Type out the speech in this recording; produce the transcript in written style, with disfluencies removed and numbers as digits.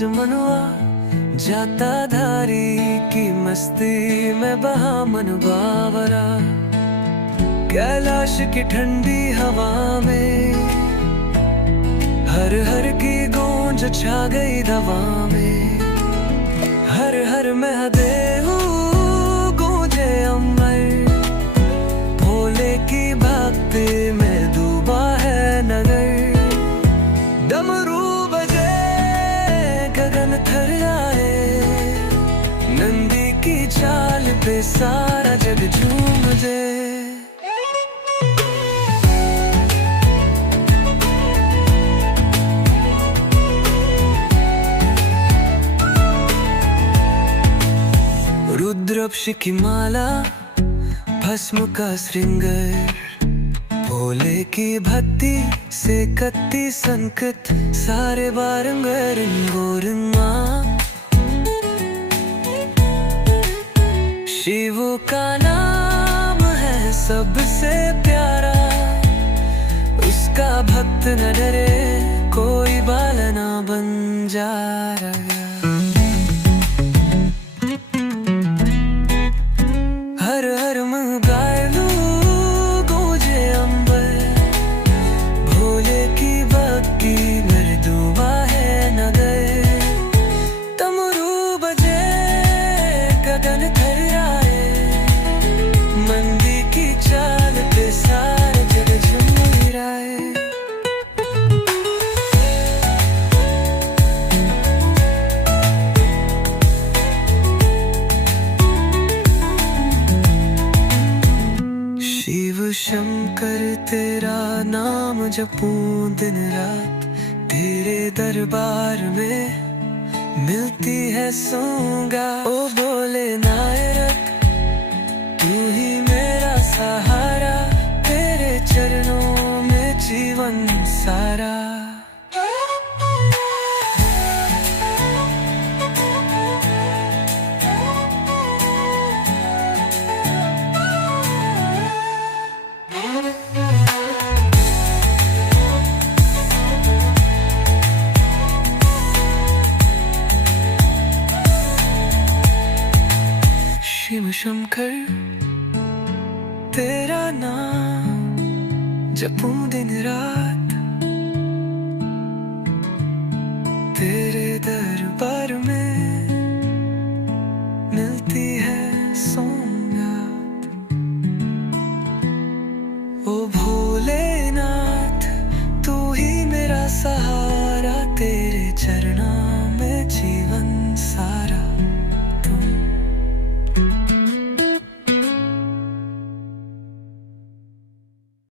आज मनवा जाता धारी की मस्ती में बहा मन बावरा। कैलाश की ठंडी हवा में हर हर की गूंज छा गई दवा में। हर हर महदेव गूंजे अमर, भोले की भक्ति में डूबा है नगर। डमरू बजे गगन थर आए, नंदी की चाल पे सारा जग झूम दे। रुद्राक्ष की माला भस्म का श्रृंगार, भोले की भक्ति से कत्ती संकट सारे बारंगर गोरमा। शिव का नाम है सबसे प्यारा, उसका भक्त न डरे कोई बाल ना बन जा रहा। हर हर महादेव गूंजे अंबर, भोले की भक्ति में डूबा है नगर। डमरू बजे गगन थर आए, मंदी की चाल पे सारे जग झूम रहे। शिव शंकर तेरा नाम जपूं दिन रात, तेरे दरबार में मिलती है सूंगा। ओ बोले नायक तू ही मेरा सहारा, तेरे चरणों में जीवन सारा। शिव शंकर तेरा नाम जपूं दिन रात, तेरे दरबार में मिलती है सौगात। ओ भोलेनाथ तू ही मेरा सहारा,